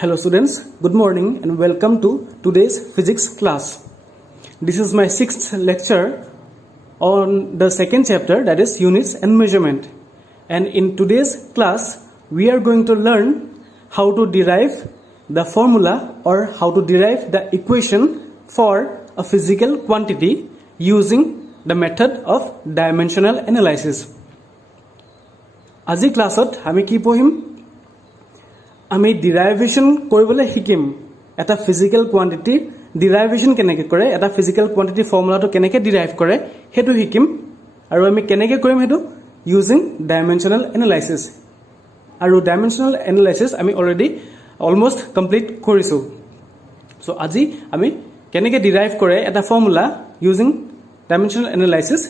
Hello students, good morning and welcome to today's physics class. This is my 6th lecture on the second chapter, that is units and measurement. And in today's class, we are going to learn how to derive the formula or how to derive the equation for a physical quantity using the method of dimensional analysis. আজি ক্লাছত আমি কি পঢ়িম আমি ডেৰিভেশন কৰিবলৈ শিকিম এটা physical quantity ডেৰিভেশন কেনেকৈ কৰে এটা ফিজিক্যাল কোয়ান্টিটি ফৰ্মুলাটো কেনেকৈ ডেৰাইভ কৰে হেতু শিকিম আৰু আমি কেনেকৈ কৰিম হেতু ইউজিং ডাইমেনশনাল এনালাইসিস আৰু ডাইমেনশনাল এনালাইসিস আমি অলৰেডি অলমোস্ট কমপ্লিট কৰিছো সো আজি আমি কেনেকৈ ডেৰাইভ কৰে এটা ফৰ্মুলা ইউজিং ডাইমেনশনাল এনালাইসিস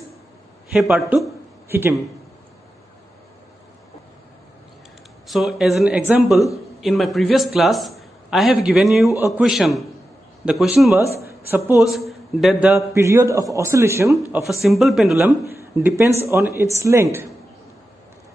হে পাৰ্টটো শিকিম So as an example, in my previous class, I have given you a question. The question was, suppose that the period of oscillation of a simple pendulum depends on its length,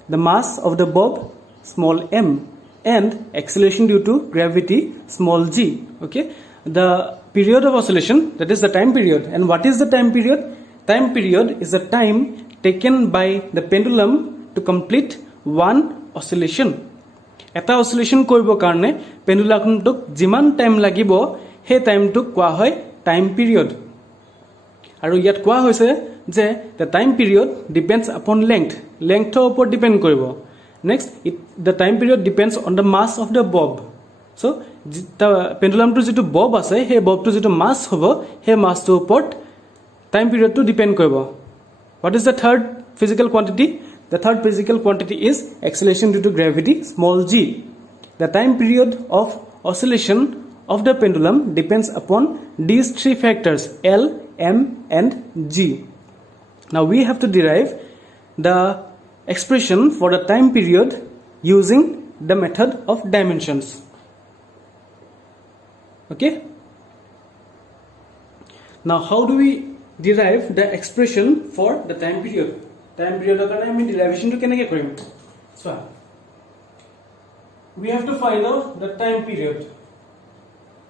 the mass of the bob, small m, and acceleration due to gravity, small g. Okay, the period of oscillation, that is the time period. And what is the time period? Time period is the time taken by the pendulum to complete one oscillation. Eta oscillation koribo karone pendulumtok jiman time lagibo he time tok koa hoy time period aru yat koa hoise je the time period depends upon length upor depend koribo next the time period depends on the mass of the bob so the pendulum to jitu bob ase he bob to jitu mass hobo he mass to upor time period to depend koribo what is the third physical quantity The third physical quantity is acceleration due to gravity, small g. The time period of oscillation of the pendulum depends upon these three factors, L, M, and G. Now we have to derive the expression for the time period using the method of dimensions. Okay? Now how do we derive the expression for the time period? Time period karone ami derivation to keneke korim so we have to find out the time period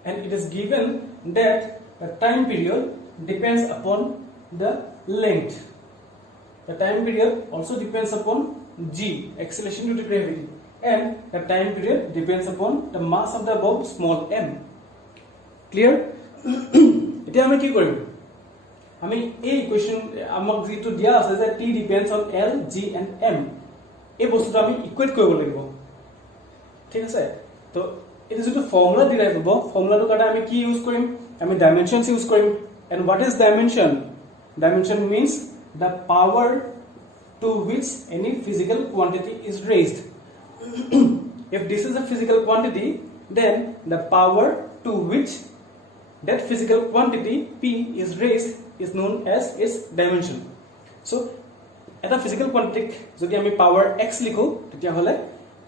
and it is given that the time period depends upon the length the time period also depends upon g acceleration due to gravity and the time period depends upon the mass of the bob small m clear eta ami ki korim আমি এই equation আমাক যেটো দিয়া আছে যে t depends on l g and m এই বস্তুটো আমি ইকুয়েট কৰিব লাগিব ঠিক আছে তো এটা যেটো ফর্মুলা ডিরাইভ হ'ব ফর্মুলাটো কাটা আমি কি ইউজ কৰিম আমি dimensions use Karim and what is dimension dimension means the power to which any physical quantity is raised if this is a physical quantity then the power to which that physical quantity p is raised is known as its dimension so eta physical quantity jodi ami power x likho tetia hole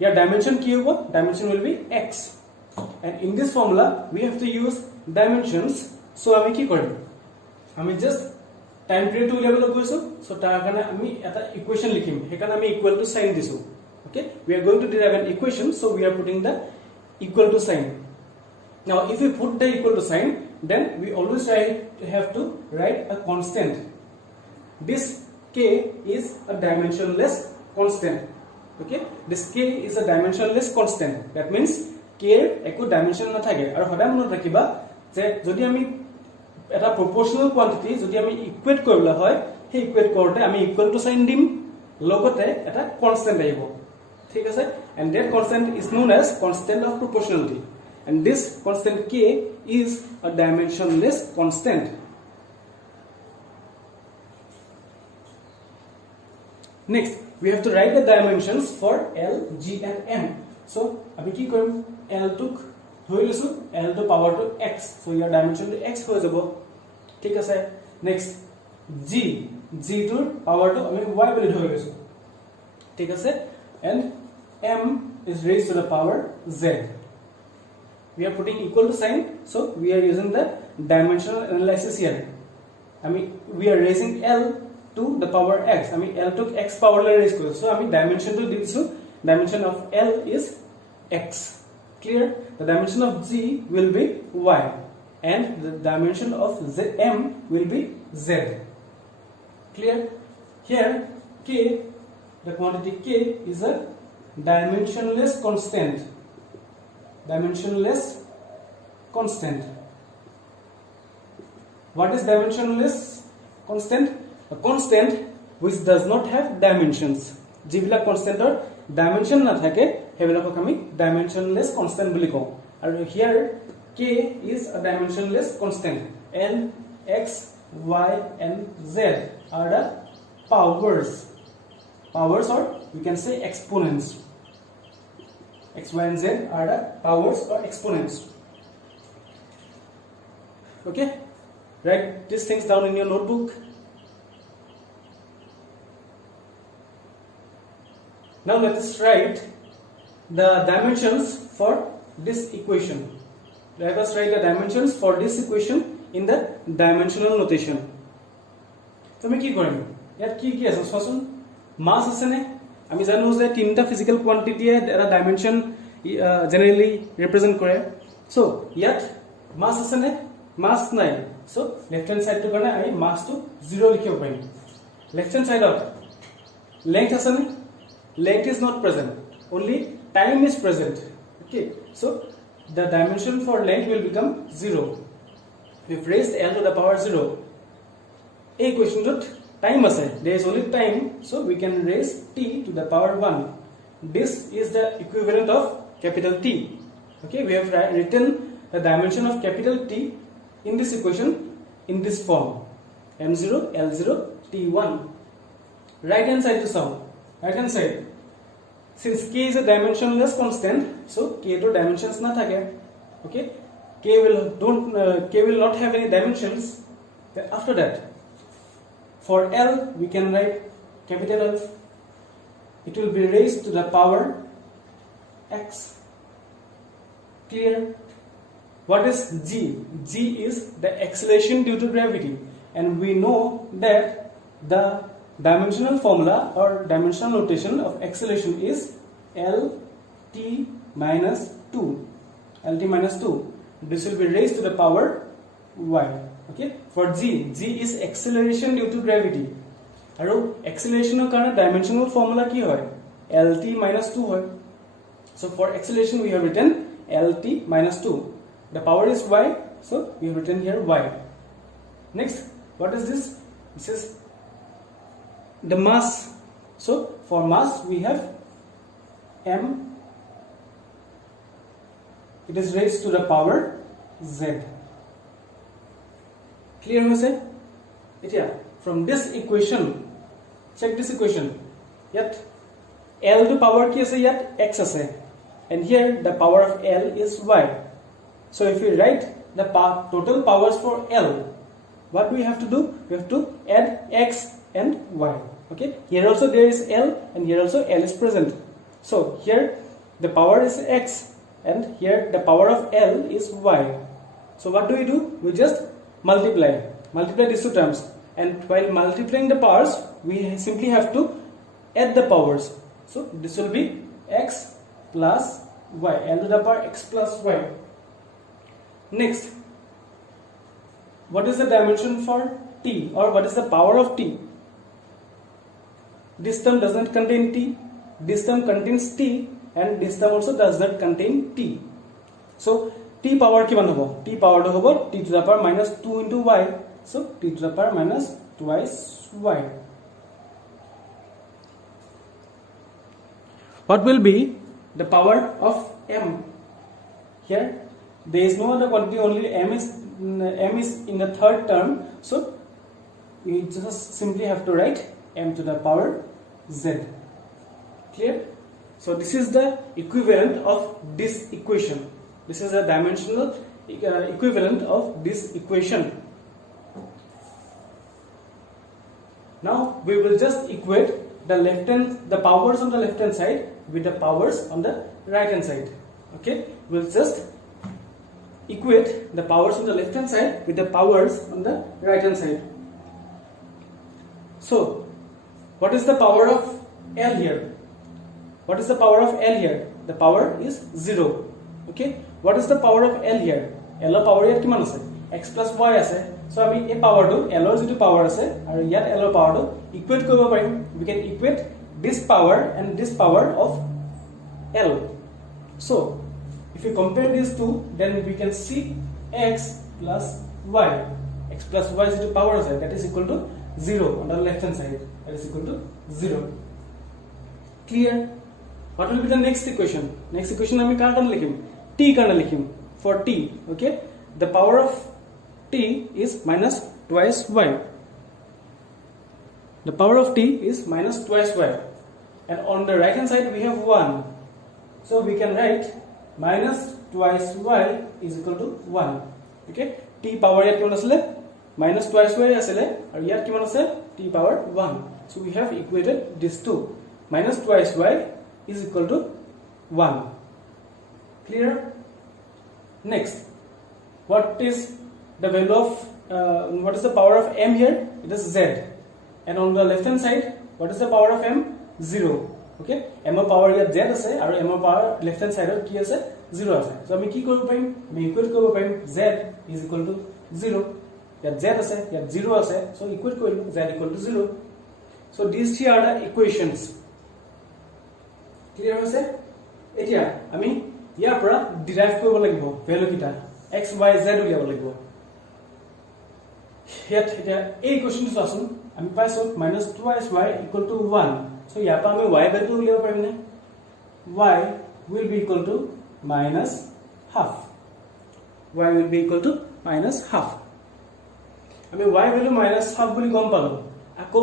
your dimension ki hobo dimension will be x and in this formula we have to use dimensions so ami ki korim ami just time period to level goiso so tar karone ami eta equation likhim hekana ami equal to sign disu okay we are going to derive an equation so we are putting the equal to sign now if we put the equal to sign then we always have to write a constant this k is a dimensionless constant okay this k is a dimensionless constant that means k eko dimension na thake aru hoda monot rakhiba je jodi ami eta proportional quantity jodi ami equate koribla hoy he equate korte ami equal to sign dim logote eta constant aibo thik ase and that constant is known as constant of proportionality and this constant k is a dimensionless constant next we have to write the dimensions for l g and m so abi ki korim l tok dhoi lesu l to power to x so your dimension to x hoye jabo thik ase next g to power to ami y boli dhoi lesu thik ase and m is raised to the power z we are putting equal to sign so we are using the dimensional analysis here I mean we are raising l to the power x I mean l to x power le raise korisu so I mean dimension to dimension of l is x Clear? The dimension of G will be Y, and the dimension of M will be Z. Clear? Here K, the quantity K, is a dimensionless constant. Dimensionless constant. What is dimensionless constant? A constant which does not have dimensions. Jibila constant or dimension na thake, hebilakok ami dimensionless constant buli kau. And here K is a dimensionless constant, and X, Y, and Z are the powers. Powers, or we can say exponents. X, Y, and Z are the powers or exponents. Okay? Write these things down in your notebook. Now let us write the dimensions for this equation. Let us write the dimensions for this equation in the dimensional notation. So আমি কি কৰিম? ইয়াত কি আছে চোৱাচোন? মাস আছে নে? আমি জানো যে তিনটা ফিজিক্যাল কোয়ান্টিটি এটা ডাইমেনশন জেনাৰেলি ৰিপ্ৰেজেন্ট কৰে. সো ইয়াত মাস আছে নে? মাস নাই. সো লেফট হ্যান্ড সাইড টু কাৰণে আমি মাসটো 0 লিখিব পাৰিম. লেফট হ্যান্ড সাইডত লেংথ আছে নে? Length is not present, only time is present. Okay, so the dimension for length will become 0. We've raised L to the power 0. A question that time ase, there is only time, so we can raise T to the power 1. This is the equivalent of capital T. Okay, we have written the dimension of capital T in this equation in this form: M0, L0, T1. Right hand side to sum. Right hand side, since K is a dimensionless constant, so K to dimensions na thake. Okay, K will not have any dimensions. Then after that, for L we can write capital L. It will be raised to the power X. Clear? What is G? G is the acceleration due to gravity, and we know that the dimensional formula or dimensional notation of acceleration is Lt minus 2. Lt minus 2. This will be raised to the power y. Okay. For G, G is acceleration due to gravity. Aro acceleration or karone dimensional formula ki hoy? Lt minus 2 hoy. So for acceleration we have written Lt minus 2. The power is y, so we have written here y. Next, what is this? This is the mass. So for mass we have M. It is raised to the power Z. Clear hoise? Yeah. From this equation, check this equation. Yet L to power ki ase, yet X ase, and here the power of L is Y. So if we write the total powers for L, what do we have to do? We have to add X and Y. Okay, here also there is L, and here also L is present. So here the power is X, and here the power of L is Y. So what do? We just multiply these two terms, and while multiplying the powers we simply have to add the powers. So this will be X plus Y, L to the power X plus Y. Next, what is the dimension for T, or what is the power of T? This term does not contain T, this term contains T, and this term also does not contain T. So T power kiman hobo? T power to hobo T to the power minus 2 into Y. So T to the power minus twice Y. What will be the power of M? Here there is no other quantity, only M is in the third term, so you just simply have to write M to the power Z. Clear? So this is the equivalent of this equation. This is a dimensional equivalent of this equation. Now we will just equate the powers on the left hand side with the powers on the right hand side. Okay, we'll just equate the powers on the left hand side with the powers on the right hand side. So what is the power of L here? What is the power of L here? The power is 0. Okay, what is the power of L here? L power here kiman ase? X plus y ase. So ami a power to L or jitu power ase aru yat L power to equate koribo parim. We can equate this power and this power of L. So if you compare these two, then we can see x plus y. X plus y is the power ase, that is equal to 0 on the left hand side. That is equal to 0. Clear? What will be the next equation? Next equation ami kar karne likhim? T karne likhim. For t, okay, the power of t is minus twice y. The power of t is minus twice y, and on the right hand side we have 1. So we can write minus twice y is equal to 1. Okay, t power yat kiman asile minus twice y asile aru yat kiman ase t power 1. So we have equated these two. Minus twice y is equal to 1. Clear? Next, what is the value of what is the power of m here? It is z, and on the left hand side, what is the power of m? 0. Okay, m power here z ase aru m power left hand side ki ase 0 ase. So ami ki koribo parim? Me equate koribo parim z is equal to 0. Here z ase, here 0 ase, so equate koribo z equal to 0. So these three are the equations. Clear ase? Etia ami ইয়াৰ পৰা derive কৰিব লাগিব value কিটা x y z উলিয়াব লাগিব। ইয়াত এটা এই কোৱেশ্চনটো আসুন আমি পাইছো minus 2y equal to 1। So ইয়াৰ পৰা আমি y ভ্যালু উলিয়াব পাৰিম নে? y will be equal to minus half। y will be equal to minus half। আমি y ভ্যালু minus half বুলি গম পালো। আকৌ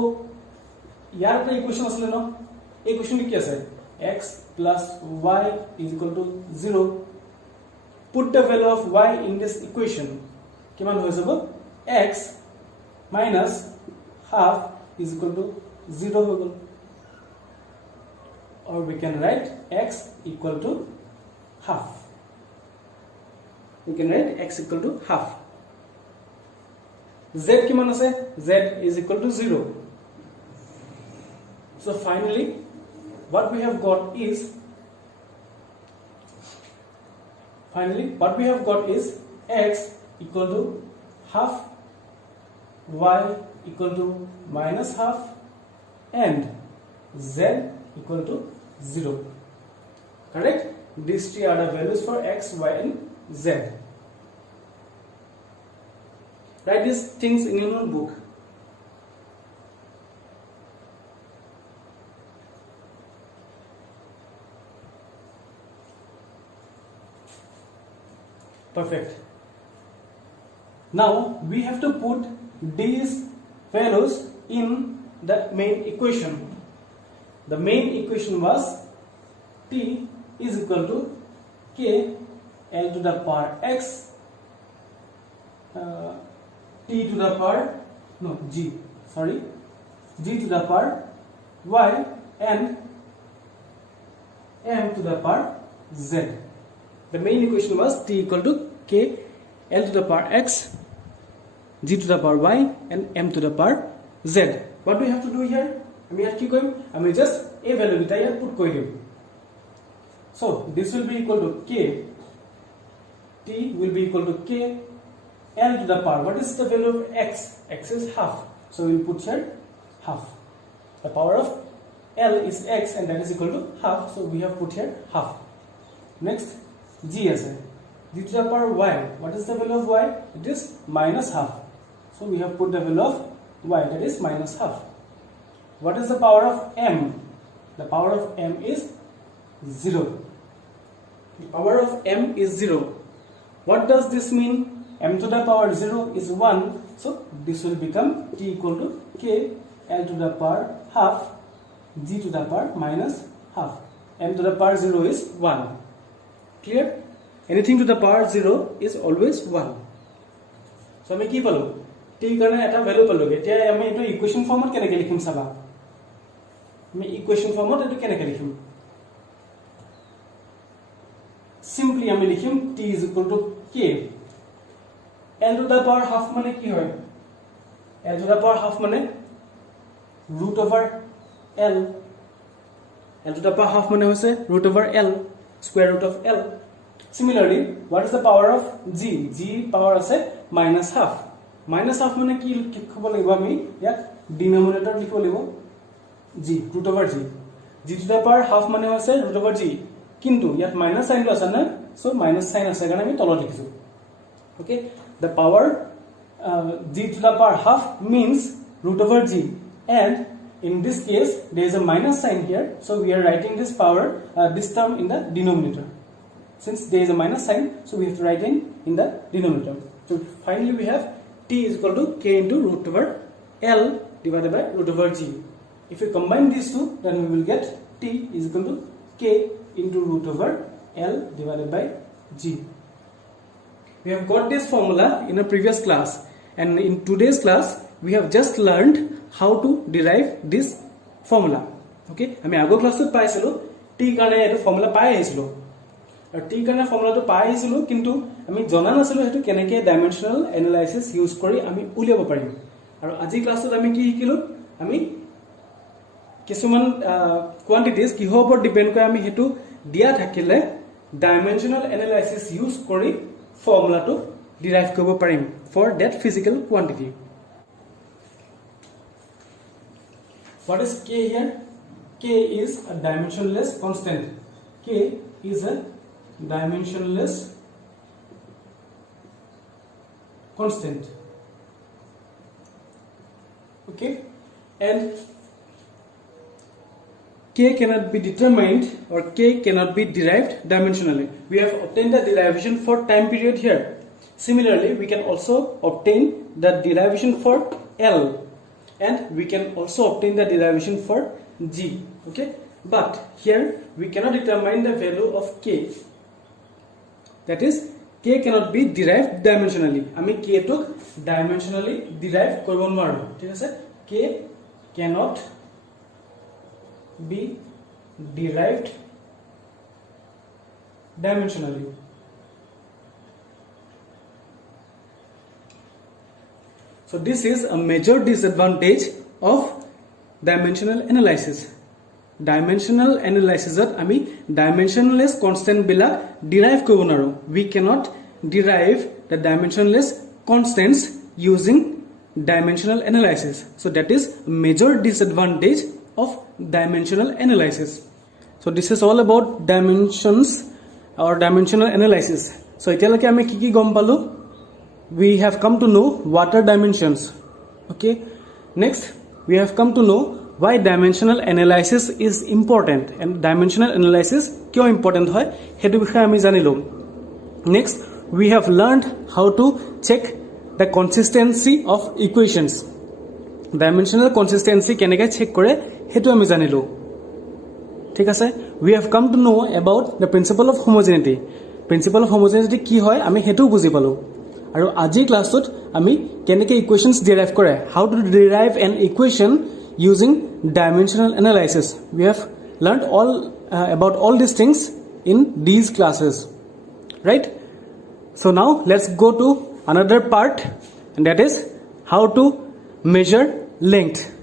ইয়াৰ এটা ইকুৱেচন আছিল ন? এই ইকুৱেচনটো কি আছে? x plus y is equal to 0. Put the value of y in this equation. Kiman hoy jabo? X minus half is equal to 0 hoy gol. Or we can write x equal to half. We can write x equal to half. Z kiman ase? Z is equal to 0. So finally what we have got is x equal to half, y equal to minus half, and z equal to 0. Correct? These three are the values for x, y, and z. Write these things in your notebook. Perfect. Now we have to put these values in the main equation. The main equation was t is equal to k l to the power x g to the power y and m to the power z. The main equation was t equal to k l to the power x g to the power y and m to the power z. What do we have to do here? I mean just a value bita here put koi dim. So this will be equal to k, t will be equal to k l to the power. What is the value of x? X is half, so we will put here half. The power of l is x and that is equal to half, so we have put here half. Next, g as g to the power y. What is the value of y? It is minus half, so we have put the value of y, that is minus half. What is the power of m? The power of m is 0. The power of m is 0. What does this mean? M to the power 0 is 1, so this will become t equal to k l to the power half g to the power minus half. M to the power 0 is 1. Clear? Anything to the power 0 is always 1. So আমি কি পালো? t কাৰণে এটা value পালো। এতিয়া আমি এটো ইকুৱেচন ফৰ্মত কেনেকৈ লিখিম চাবা। আমি ইকুৱেচন ফৰ্মত এটো কেনেকৈ লিখিম? Simply আমি লিখিম t is equal to k l to the power half মানে কি হয়? l to the power half মানে root over l. l to the power half মানে হৈছে root over l, square root of l. Similarly, what is the power of g? G power ase minus half. Minus half mane ki likhibo lagibo ami yak denominator likhibo lagibo g root over g. G to the power half mane hoise root over g. Kintu yat minus sign to ase na, so minus sign ase karone ami tolot likhisu. Okay, the power g to the power half means root over g, and in this case there is a minus sign here, so we are writing this power this term in the denominator. Since there is a minus sign, so we have to write in the denominator. So finally we have t is equal to k into root over L divided by root over g. If we combine these two, then we will get t is equal to k into root over L divided by g. We have got this formula in a previous class, and in today's class we have just learned how to derive this formula. Okay, ami ago class to paisilo t karone etu formula pai ahisilo, और t কাৰণে ফৰ্মুলাটো পাই আহিছিলো, কিন্তু আমি জনা নাছিলো হেতু কেনেকে dimensional analysis use কৰি আমি উলিয়াব পাৰিম। আৰু আজি ক্লাছত আমি কি শিকিলো, আমি কিছুমান কোয়ান্টিটিজ কিহৰ ওপৰত ডিপেন্ড কৰে আমি হেতু দিয়া থাকিলে ডাইমেনশনাল এনালাইসিস ইউজ কৰি ফৰ্মুলাটো ডিৰাইভ কৰিব পাৰিম for that physical quantity. What is k here? K is a dimensionless constant. K is a dimensionless constant. Okay, and k cannot be determined or k cannot be derived dimensionally. We have obtained the derivation for time period here. Similarly, we can also obtain the derivation for L, and we can also obtain the derivation for g. Okay, but here we cannot determine the value of k. That is, k cannot be derived dimensionally. Ami k to dimensionally derive koribo noaru. Thik ase, k cannot be derived dimensionally. So this is a major disadvantage of dimensional analysis. Dimensional analysis at ami dimensionless constant bilak derive koribo noaru. We cannot derive the dimensionless constants using dimensional analysis. So that is a major disadvantage of dimensional analysis. So this is all about dimensions or dimensional analysis. So etialake ami ki gom palu, we have come to know what are dimensions. Okay, next we have come to know why dimensional analysis is important, and dimensional analysis kyo important hoy hetu bishoye ami janilo. Next we have learned how to check the consistency of equations. Dimensional consistency keneka check kore hetu ami janilo. Thik ase, we have come to know about the principle of homogeneity. Principle of homogeneity ki hoy ami hetu buji palu. Aru aji classot ami keneke equations derive kore, how to derive an equation using dimensional analysis. We have learned all about all these things in these classes, right? So now let's go to another part, and that is how to measure length.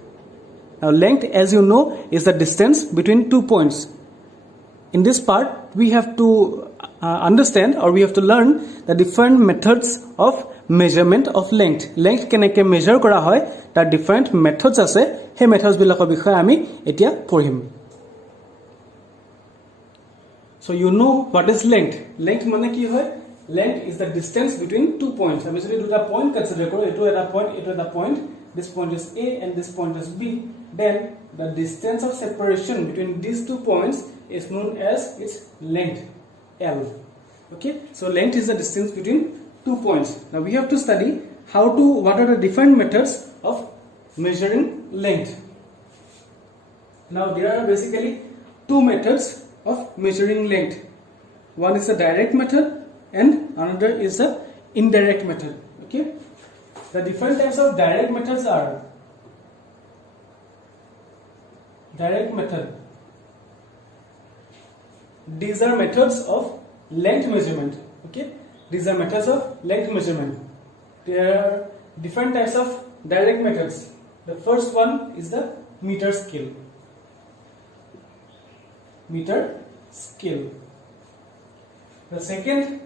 Now length, as you know, is the distance between 2 points. In this part we have to understand, or we have to learn the different methods of measurement of length. Length keneke measure kora hoy, tar different methods ase. He methods bilakor bishoye ami etia porhim. So you know what is length. Length mane ki hoy? Length is the distance between 2 points. Ami jodi duta point consider koro, etu eta point, this point is A and this point is B, then the distance of separation between these 2 points is known as its length, L. Okay, so length is the distance between 2 points. Now we have to study what are the different methods of measuring length. Now there are basically 2 methods of measuring length. One is the direct method and another is the indirect method. Okay, the different types of direct methods are direct method. These are methods of length measurement. Okay, these are methods of length measurement. There are different types of direct methods. The first one is the meter scale. Meter scale. The second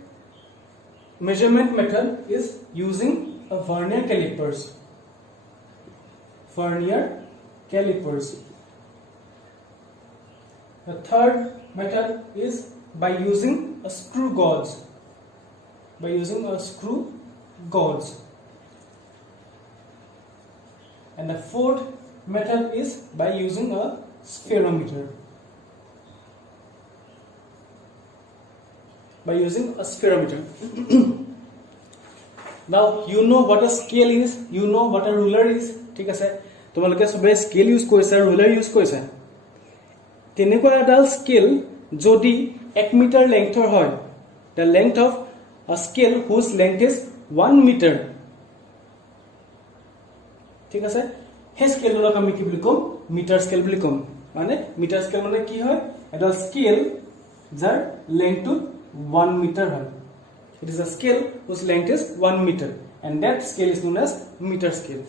measurement method is using a vernier calipers. Vernier calipers. The third method is by using a screw gauge. By using a screw gauge. And the fourth method is by using a spherometer. By using a spherometer. Now you know what a scale is, you know what a ruler is. ঠিক আছে, তোমালোকে সবে scale use কৰিছা, ruler use কৰিছা। তেনেকুৱা এটা scale যদি 1 metre লেংথৰ হয়, the length of a scale whose length is 1 meter, ঠিক আছে, সেই স্কেলক আমি কি বুলি কম? মিটাৰ স্কেল বুলি কম। মানে মিটাৰ স্কেল মানে কি হয়? এটা স্কেল যাৰ লেংথটো 1 meter হয়। It is a scale whose length is 1 meter, and that scale is known as meter scale.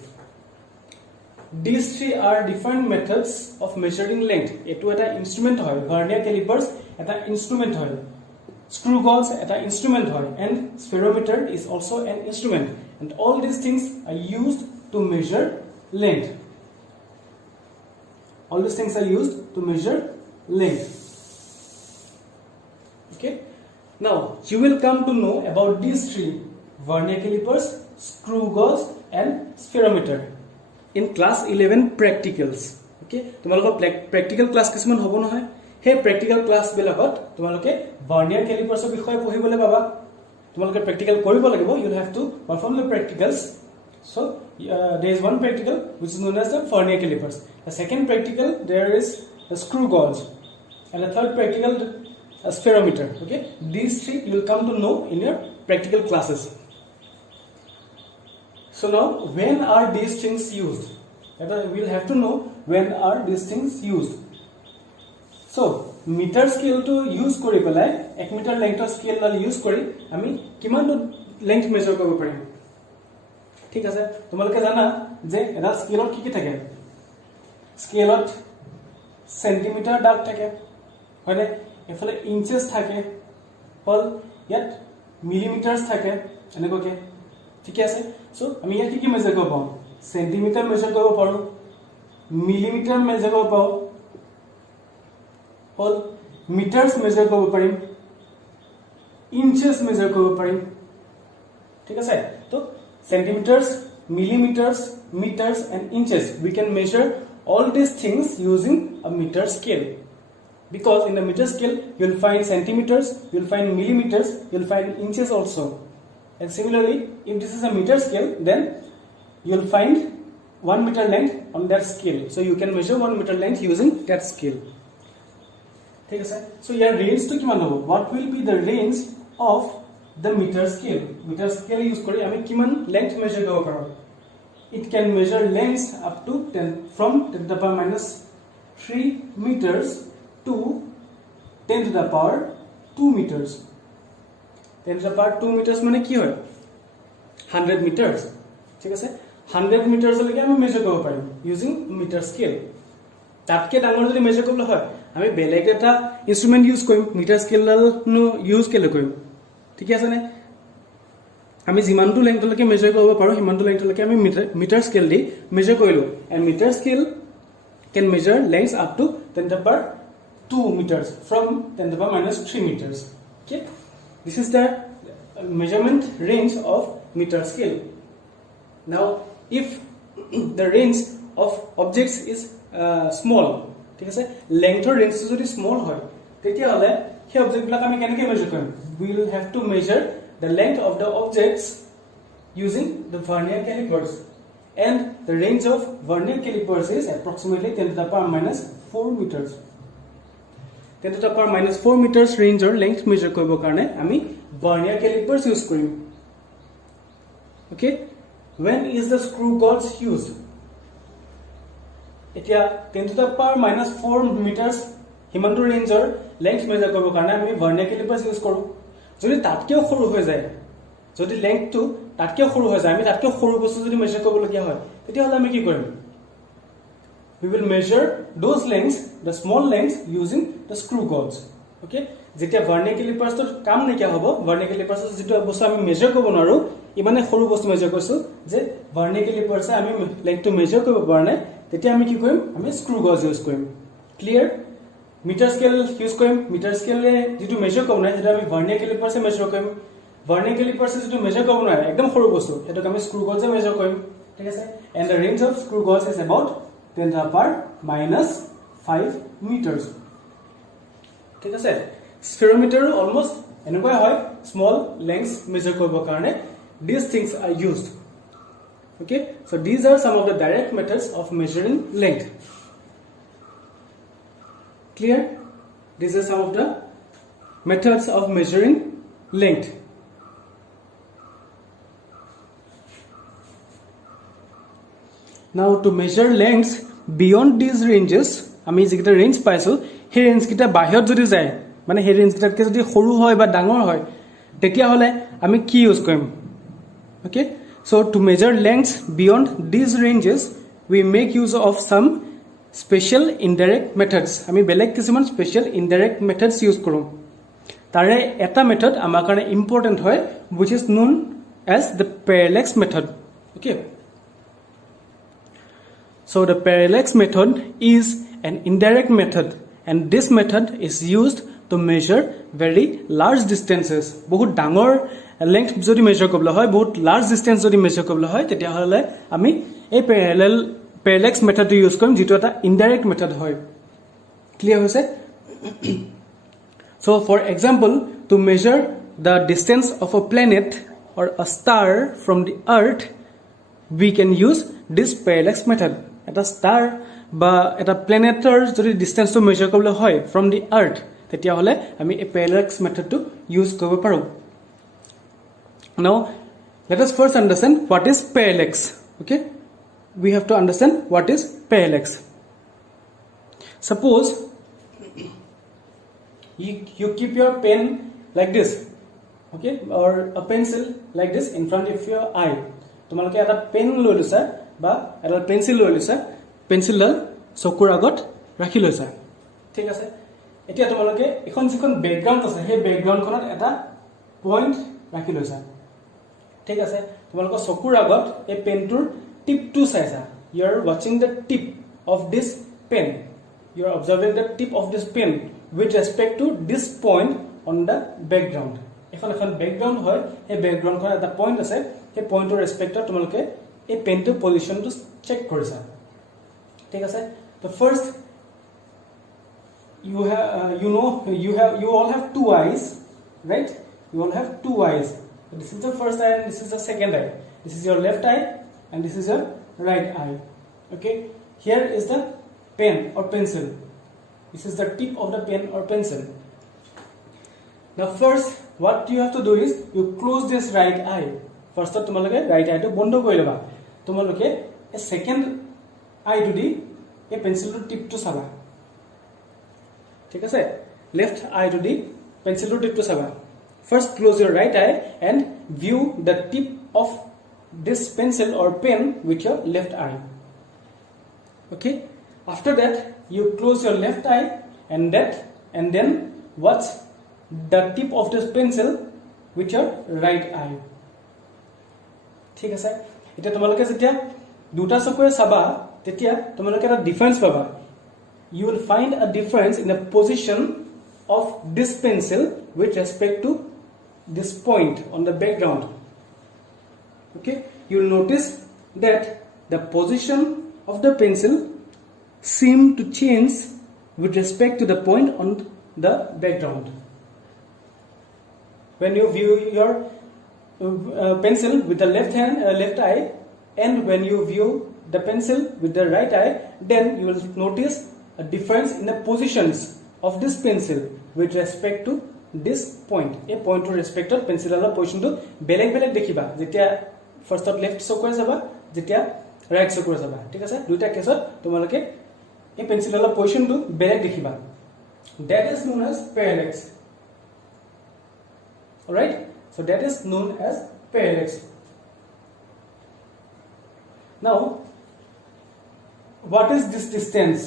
These three are different methods of measuring length. Etu eta instrument hoy, vernier calipers eta instrument hoy, screw gauge eta instrument hoy, and spherometer is also an instrument, and all these things are used to measure length. All these things are used to measure length. Okay. Now you will come to know about these three: vernier calipers, screw gauge, and spherometer in class 11 practicals. Okay, তোমালোকৰ practical class কিছুমান হ'ব নহয়, সেই practical class বিলাকত তোমালোকে vernier calipers ৰ বিষয়ে পঢ়িবলৈ পাবা। তোমালোকে practical কৰিব লাগিব, you will have to perform the practicals. So there is one practical which is known as the vernier calipers. The second practical there is the screw gauge, and the third practical a spherometer. Okay, these three you will come to know in your practical classes. So now, when are these things used? We will have to know when are these things used. So meter scale to use kori pelai 1 meter length scale dal use kori ami kiman to length measure koribo parim. ঠিক আছে, তোমালোকে জানা যে এটা স্কেলত কি কি থাকে? স্কেলত centimetre দাগ থাকে, হয়নে? এফালে ইঞ্চেস থাকে, হল ইয়াত মিলিমিটাৰস থাকে, এনেকৈ ঠিক আছে। সো আমি ইয়াত কি মেজার কৰিব পাৰো? সেন্টিমিটাৰ মেজার কৰিব পাৰো, মিলিমিটাৰ মেজার কৰিব পাৰো, হল মিটাৰস মেজার কৰিব পাৰিম, ইঞ্চেস মেজার কৰিব পাৰিম, ঠিক আছে। তো centimeters, millimeters, meters, and inches, we can measure all these things using a meter scale. Because in the meter scale you will find centimeters, you will find millimeters, you will find inches also. And similarly, if this is a meter scale, then you will find 1 meter length on that scale. So you can measure 1 meter length using that scale. ठीक है sir. So your range to किमान होगा? What will be the range of the meter scale? Meter scale use करी हमें किमान length measure करवा पड़ो? It can measure lengths up to 10 from 10 to the power minus 3 meters to 10 to the power 2 meters. 10 to the power 2 meters माने की होय? 100 meters. ठीक है सर। 100 meters लगे हमें measure करवा पड़ो using meter scale. ताकि डांगर जो measure करना है, हमें बेलेग एक instrument use करें, meter scale नो use के लिए करें, ठीक है सर? हमें जिमानटू लेंथ लगे measure करवा पड़ो, हिमानटू लेंथ लगे हमें meter scale दी measure कर लो, and meter scale can measure lengths up to 10 to the power 2 meters from 10 to the power minus 3 meters. Okay, this is the measurement range of meter scale. Now, if the range of objects is small, ठीक है sir, length और range जो small है, तो क्या होगा? ये object बिला कमी कैसे measure करें? We will have to measure the length of the objects using the vernier calipers, and the range of vernier calipers is approximately 10 to the power minus 4 meters. 10 to the power minus 4 meters range or length measure करिबो कारणे आमी vernier calipers use Karim. Okay, when is the screw gauge used? এতিয়া 10 to the power minus 4 meters হিমানটো ৰেঞ্জৰ length measure কৰিব কাৰণে আমি vernier ক্যালিপাৰ্স use কৰো। যদি তাতকেও সৰু হৈ যায়, যদি লেংথটো তাতকেও সৰু হৈ যায়, আমি তাতকেও সৰু বস্তু যদি মেজাৰ কৰিব লগিয়া হয়, তেতিয়া হলে আমি কি কৰিম? We will measure those lengths, the small lengths, using the screw gauge. Okay, যেতিয়া ভাৰ্নিয়াৰ কেলিপাৰ্ছৰ কাম নাইকিয়া হ'ব ভাৰ্নিয়াৰ কেলিপাৰ্ছৰ যেটো বস্তু আমি মেজাৰ কৰিব নোৱাৰো ইমানে সৰু বস্তু মেজাৰ কৰিছো যে ভাৰ্নিয়াৰ কেলিপাৰ্ছে আমি লেংথটো মেজাৰ কৰিব পৰা নাই তেতিয়া আমি কি কৰিম আমি স্ক্ৰু গজ ইউজ কৰিম ক্লিয়াৰ মিটাৰ স্কেল ইউজ কৰিম মিটাৰ স্কেলে যেটো মেজাৰ কৰিব নাই যেটা আমি ভাৰ্নিয়াৰ কেলিপাৰ্ছে মেজাৰ কৰিম ভাৰ্নিয়াৰ কেলিপাৰ্ছে যেটো মেজাৰ কৰিব নোৱাৰে একদম সৰু বস্তু এটোক আমি স্ক্ৰু গজে মেজাৰ কৰিম ঠিক আছে and the range of screw gauge is about 10 to the power minus 5 meters ঠিক আছে spherometer almost এনেকুৱা হয় small lengths measure কৰিব কাৰণে these things are used okay so these are some of the direct methods of measuring length clear these are some of the methods of measuring length now to measure lengths beyond these ranges আমি যেটা range পাইছো সেই range কিটা বাহিৰত যদি যায় মানে সেই রেঞ্জ কিটাতকে যদি সৰু হয় বা ডাঙৰ হয় তেতিয়া হলে আমি কি use Karim okay so to measure lengths beyond these ranges we make use of some special indirect methods আমি বেলেগ কিছুমান special indirect methods use কৰো তাৰে এটা মেথড আমাৰ কাৰণে ইম্পৰ্টেন্ট হয় which is known as the parallax method okay so the parallax method is an indirect method and this method is used to measure very large distances বহুত ডাঙৰ length যদি measure কৰিবলা হয় বহুত large distance যদি measure কৰিবলা হয় তেতিয়া হলে আমি এই parallax method ইউজ কৰিম যেটো এটা indirect method হয় ক্লিয়াৰ হৈছে so for example to measure the distance of a planet or a star from the earth we can use this parallax method এটা star বা এটা প্ল্যানেটৰ যদি ডিসটেন্সটো মেজাৰ কৰিবলৈ হয় from the earth তেতিয়া হলে আমি এই parallax method টো ইউজ কৰিব পাৰো now let us first understand what is parallax okay we have to understand what is parallax suppose you keep your pen like this okay or a pencil like this in front of your eye তোমালোকে এটা pen লৈ লৈছা বা এটা pencil লৈ লৈছা পেন্সিলডাল চকুৰ আগত ৰাখি লৈছা ঠিক আছে এতিয়া তোমালোকে এখন যিখন ব্যাকগ্ৰাউণ্ড আছে সেই ব্যাকগ্ৰাউণ্ডখনত এটা পইণ্ট ৰাখি লৈছা ঠিক আছে তোমালোকৰ চকুৰ আগত এই পেনটোৰ টিপটো চাইছা you are watching the tip of this pen you are observing the tip of this pen with respect to this point on the background এখন ব্যাকগ্ৰাউণ্ড হয় এই ব্যাকগ্ৰাউণ্ডখন এটা পইণ্ট আছে সেই পইণ্টৰ ৰেসপেক্টত তোমালোকে এই পেনটোৰ পজিশনটো চেক কৰিছা ঠিক আছে তো first you all have two eyes right you all have two eyes so this is the first eye and this is the second eye this is your left eye and this is your right eye okay here is the pen or pencil this is the tip of the pen or pencil now first what you have to do is you close this right eye first তোমালোকে right eye টো বন্ধ কৰি লবা তোমালোকে a second eye to দি এই পেন্সিলটো টিপটো চাবা ঠিক আছে left eye to দি পেন্সিলটো টিপটো চাবা first close your right eye and view the tip of this pencil or pen with your left eye okay after that you close your left eye and then watch the tip of this pencil with your right eye ঠিক আছে এটা তোমালোকে যেতিয়া দুটা চকুৰে চাবা তেতিয়া তোমালোকে এটা ডিফারেন্স পাবা you will find a difference in the position of this pencil with respect to this point on the background okay you will notice that the position of the pencil seem to change with respect to the point on the background when you view your pencil with the left eye and when you view the pencil with the right eye then you will notice a difference in the positions of this pencil with respect to this point a point to respect to pencil la position to belek dekhiba jetia first of left চকুৰে চাবা jetia right চকুৰে চাবা ঠিক আছে দুইটা কেছত তোমালোকে এই pencil la position to belek dekhiba that is known as parallax all right so that is known as parallax now what is this distance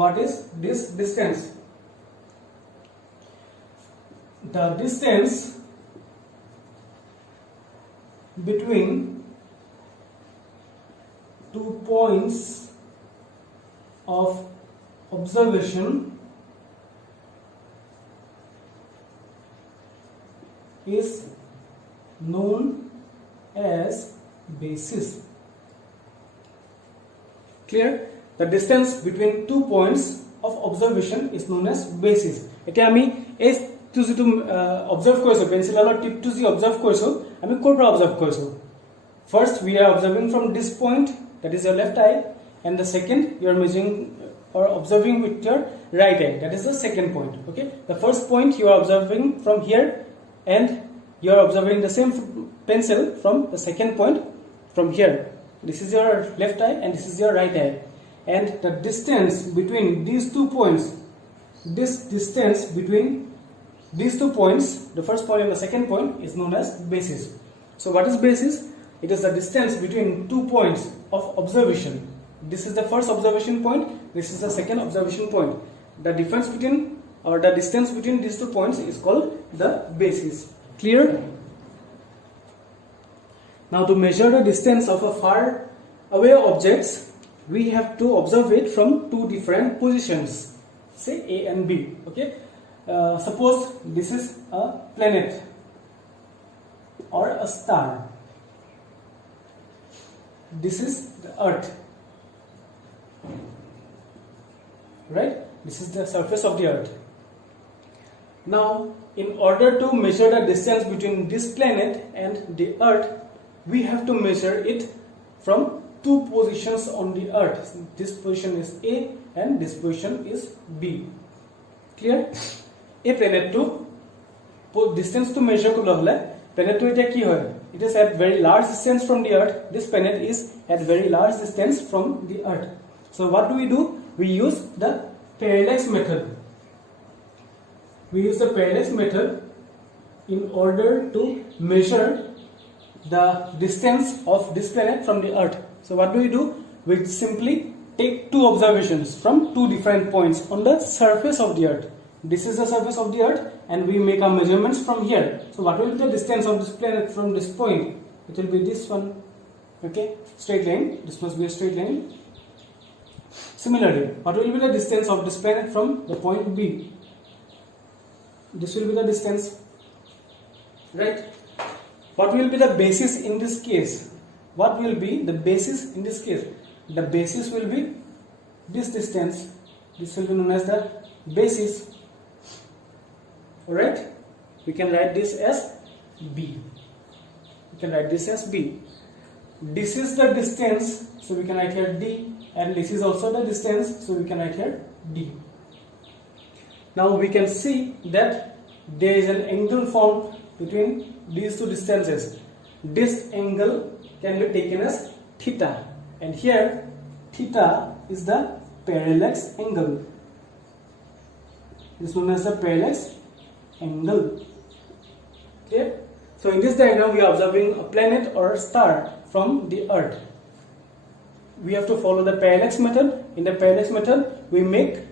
what is this distance the distance between 2 points of observation is known as basis. Clear? The distance between 2 points of observation is known as basis. এতিয়া আমি এই two যেটো observe কৰিছো পেন্সিলৰ টিপটো যি observe কৰিছো আমি ক'ৰ পৰা অবজার্ভ কৰিছো first we are observing from this point, that is your left eye, and the second you are measuring or observing with your right eye, that is the second point. Okay, the first point you are observing from here, and you are observing the same pencil from the second point from here. This is your left eye and this is your right eye, and the distance between these 2 points, this distance between these 2 points, the first point and the second point, is known as basis. So what is basis? It is the distance between 2 points of observation. This is the first observation point, this is the second observation point. The difference between or the distance between these 2 points is called the basis. Clear? Now to measure the distance of a far away objects, we have to observe it from 2 different positions, say A and B. Okay, suppose this is a planet or a star. This is the earth, right? This is the surface of the earth. Now in order to measure the distance between this planet and the earth, we have to measure it from 2 positions on the earth. This position is A and this position is B. Clear? A planet to distance to measure kula hole planet to eta ki hoy, it is at very large distance from the earth. This planet is at very large distance from the earth. So what do? We use the parallax method. We use the parallax method in order to measure the distance of this planet from the earth. So what do? We simply take 2 observations from 2 different points on the surface of the earth. This is the surface of the earth, and we make our measurements from here. So what will be the distance of this planet from this point? It will be this one. Okay, straight line. This must be a straight line. Similarly, what will be the distance of this planet from the point B? This will be the distance, right? What will be the basis in this case? What will be the basis in this case? The basis will be this distance. This will be known as the basis. Alright? We can write this as B. We can write this as B. This is the distance, so we can write here D, and this is also the distance, so we can write here D. Now we can see that there is an angle formed between these 2 distances. This angle can be taken as theta, and here theta is the parallax angle. This is known as the parallax angle. Okay, so in this diagram we are observing a planet or a star from the earth. We have to follow the parallax method. In the parallax method, we make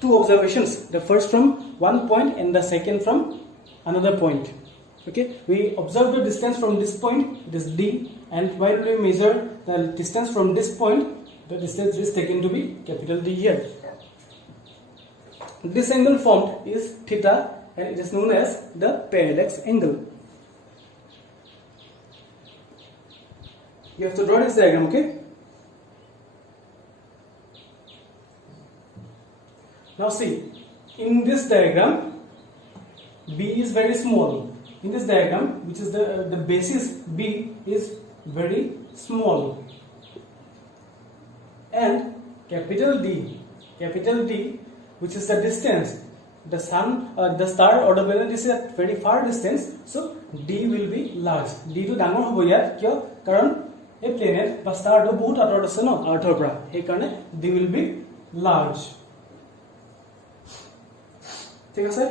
2 observations, the first from one point and the second from another point. Okay, we observe the distance from this point, it is D, and while we measure the distance from this point, the distance is taken to be capital D here. This angle formed is theta, and it is known as the parallax angle. You have to draw this diagram, okay? Now see, in this diagram, B is very small. In this diagram, which is the basis B is very small, and capital D, which is the distance, the sun, the star or the planet is at very far distance, so D will be large. D to dangor hobo yat kyo karon a planet ba star to bahut ator ase no earthor pora, ei karone D will be large. ঠিক আছে,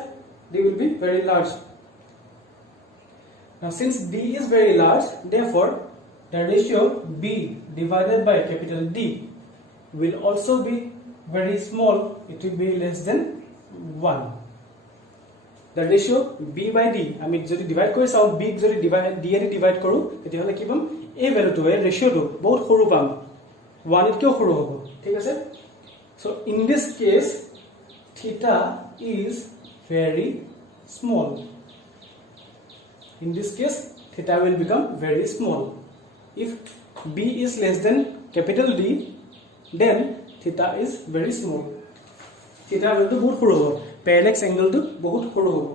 D will be very large. Now since D is very large, therefore the ratio B divided by capital D will also be very small. It will be less than 1. the ratio b by d আমি যদি divide কৰি চাও b যদি d এ divide কৰো তেতিয়া হলে কি পাম এই ভ্যালুটো এই ৰেশিওটো বহুত সৰু পাম 1 ইতকেও সৰু হ'ব ঠিক আছে so in this case theta is very small in this case theta will become very small if b is less than capital D then theta is very small theta will be বহুত সৰু হ'ব parallax angle to বহুত সৰু হ'ব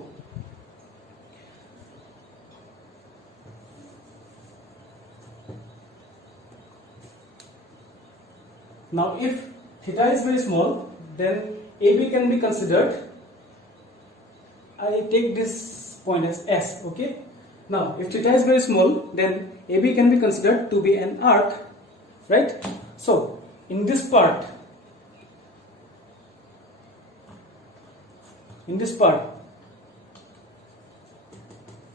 now if theta is very small then AB can be considered I take this point as S okay now if theta is very small then AB can be considered to be an arc right so in this part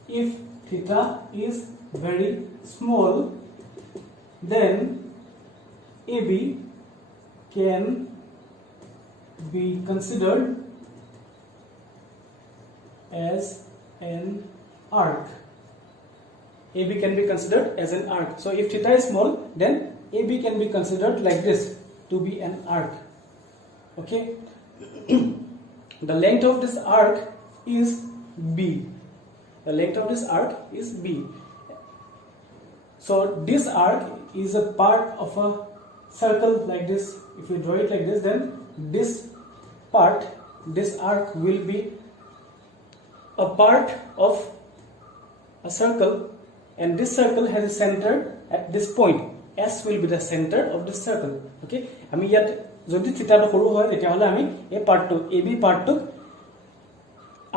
if theta is very small then AB can be considered as an arc AB can be considered as an arc so if theta is small then AB can be considered like this to be an arc okay the length of this arc is B the length of this arc is B so this arc is a part of a circle like this if you draw it like this then this arc will be a part of a circle and this circle has a center at this point S will be the center of this circle okay আমি ইয়াত যদি theta টো সৰু হয় তেতিয়া হলে আমি এই পাৰ্টটো AB পাৰ্টটো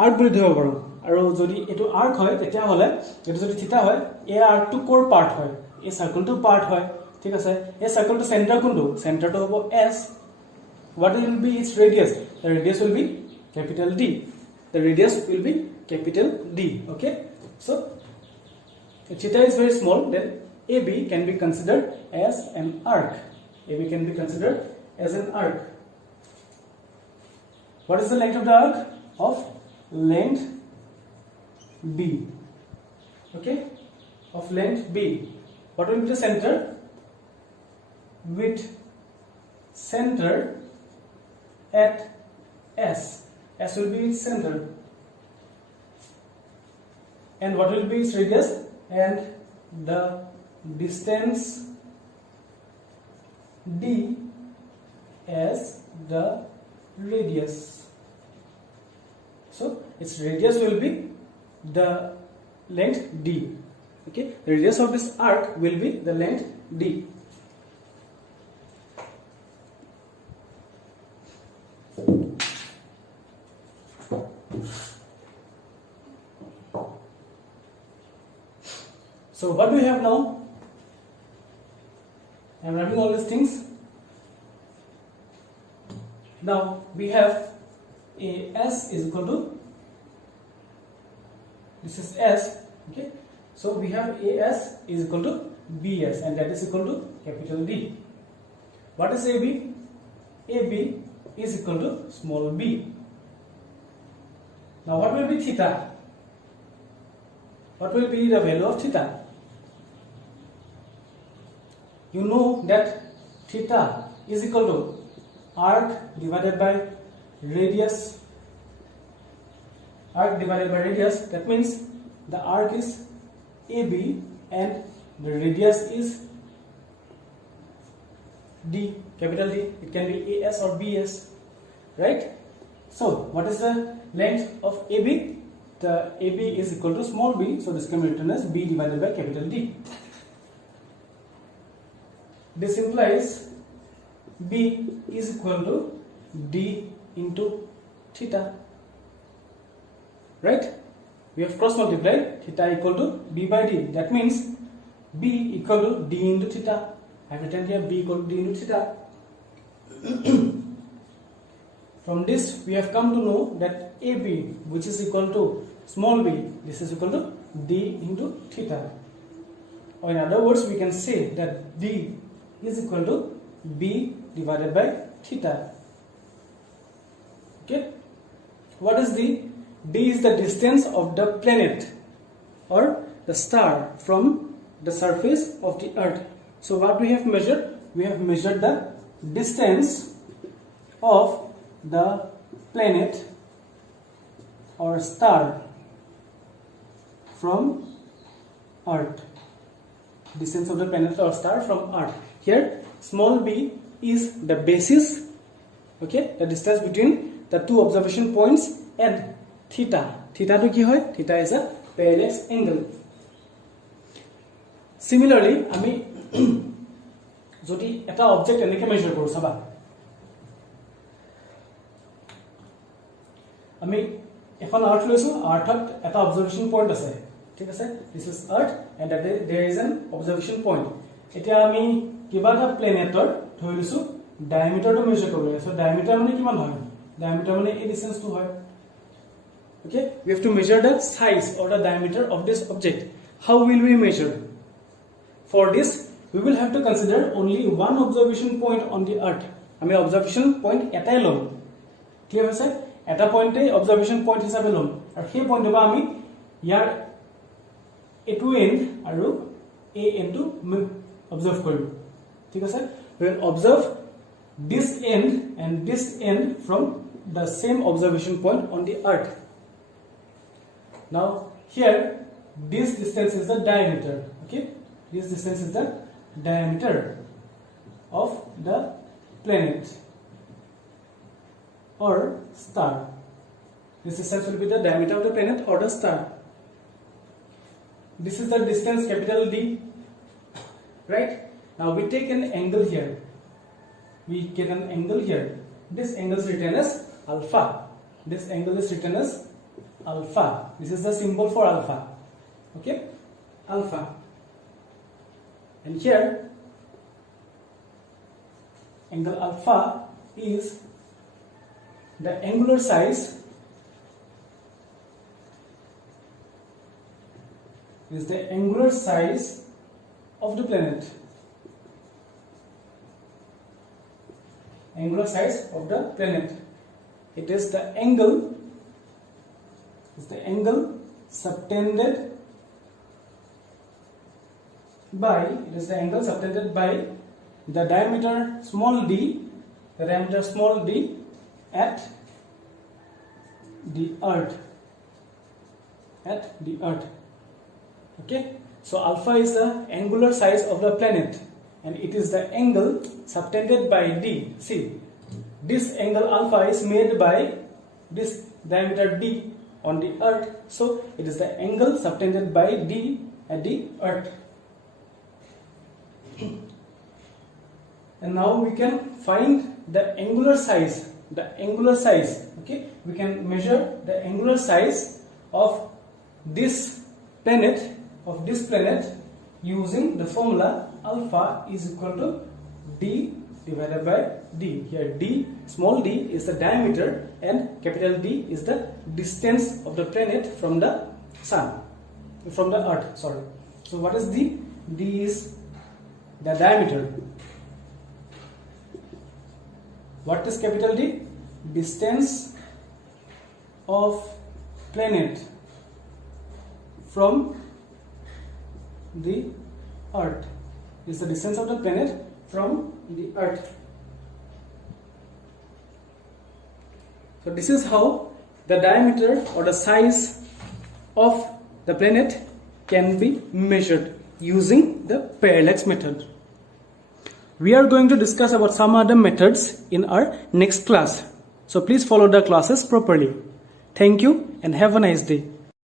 arc বুলি ধৰিব পাৰো আৰু যদি এটো আৰ্ক হয় তেতিয়া হলে এটো যদি থিটা হয় এই আৰ্কটো কোৰ পাৰ্ট হয় এই সাৰ্কেলটো পাৰ্ট হয় ঠিক আছে এই সাৰ্কেলটো সেন্টাৰ কোনটো সেন্টাৰটো হ'ব S what will be its radius the radius will be capital D the radius will be capital D okay so if theta is very small then AB can be considered as an arc AB can be considered as an arc what is the length of the arc of length B okay of length B what will be the center with center at S will be its center and what will be its radius and the distance D as the radius so its radius will be the length D okay the radius of this arc will be the length D so what do we have now I am writing all these things now we have AS is equal to this is S okay so we have AS is equal to BS and that is equal to capital D what is AB AB is equal to small b now what will be theta what will be the value of theta you know that theta is equal to arc divided by radius that means the arc is AB and the radius is D capital D it can be AS or BS right so what is the length of AB the AB is equal to small b so this can be written as B divided by capital D this implies B is equal to D into theta right we have cross multiplied theta equal to B by D that means B equal to D into theta I have written here B equal to D into theta from this we have come to know that AB which is equal to small b this is equal to D into theta or in other words we can say that D is equal to B divided by theta okay what is the d is the distance of the planet or the star from the surface of the earth. So what we have measured? We have measured the distance of the planet or star from earth. Distance of the planet or star from earth. Here small b is the basis, okay, the distance between the two observation points, and theta. Theta to ki hoy? Theta is a parallax angle. Similarly, ami jodi eta object eneke measure koru saba. Ami ekhon earth loisu, earth eta observation point ase. ঠিক আছে, this is earth and there is an observation point. এতিয়া আমি কিবা এটা প্লেনেটৰ ধৰি লৈছো ডায়ামিটাৰটো measure কৰিব লাগে। সো ডায়ামিটাৰ মানে কিমান হয়? ডায়ামিটাৰ মানে এই ডিসটেন্সটো হয়। Okay, we have to measure the size or the diameter of this object. How will we measure? For this we will have to consider only one observation point on the earth. আমি observation point এটাই লম। Clear হৈছে? এটা পইণ্টে observation point হিচাপে লম আৰু সেই পইণ্টৰ পৰা আমি ইয়াৰ a2 end আৰু a end to observe কৰিম। ঠিক আছে, we will observe this end and this end from the same observation point on the earth. Now here this distance is the diameter. Okay, this distance is the diameter of the planet or star. This distance will be the diameter of the planet or the star. This is the distance capital D, right? Now we take an angle here. We get an angle here. This angle is written as alpha. This angle is written as alpha. This is the symbol for alpha. Okay, alpha. And here angle alpha is the angular size of the planet. Angular size of the planet. It is the angle subtended by the diameter small d, at the earth. Okay, so alpha is the angular size of the planet and it is the angle subtended by d. See, this angle alpha is made by this diameter d on the earth, so it is the angle subtended by d at the earth. And now we can find the angular size. Okay, we can measure the angular size of this planet using the formula alpha is equal to d divided by d. Here d, small d is the diameter and capital D is the distance of the planet from the earth, sorry. So what is d? D is the diameter. What is capital D? Distance of planet from the earth. Is the distance of the planet from the earth. So this is how the diameter or the size of the planet can be measured using the parallax method. We are going to discuss about some other methods in our next class. So please follow the classes properly. Thank you and have a nice day.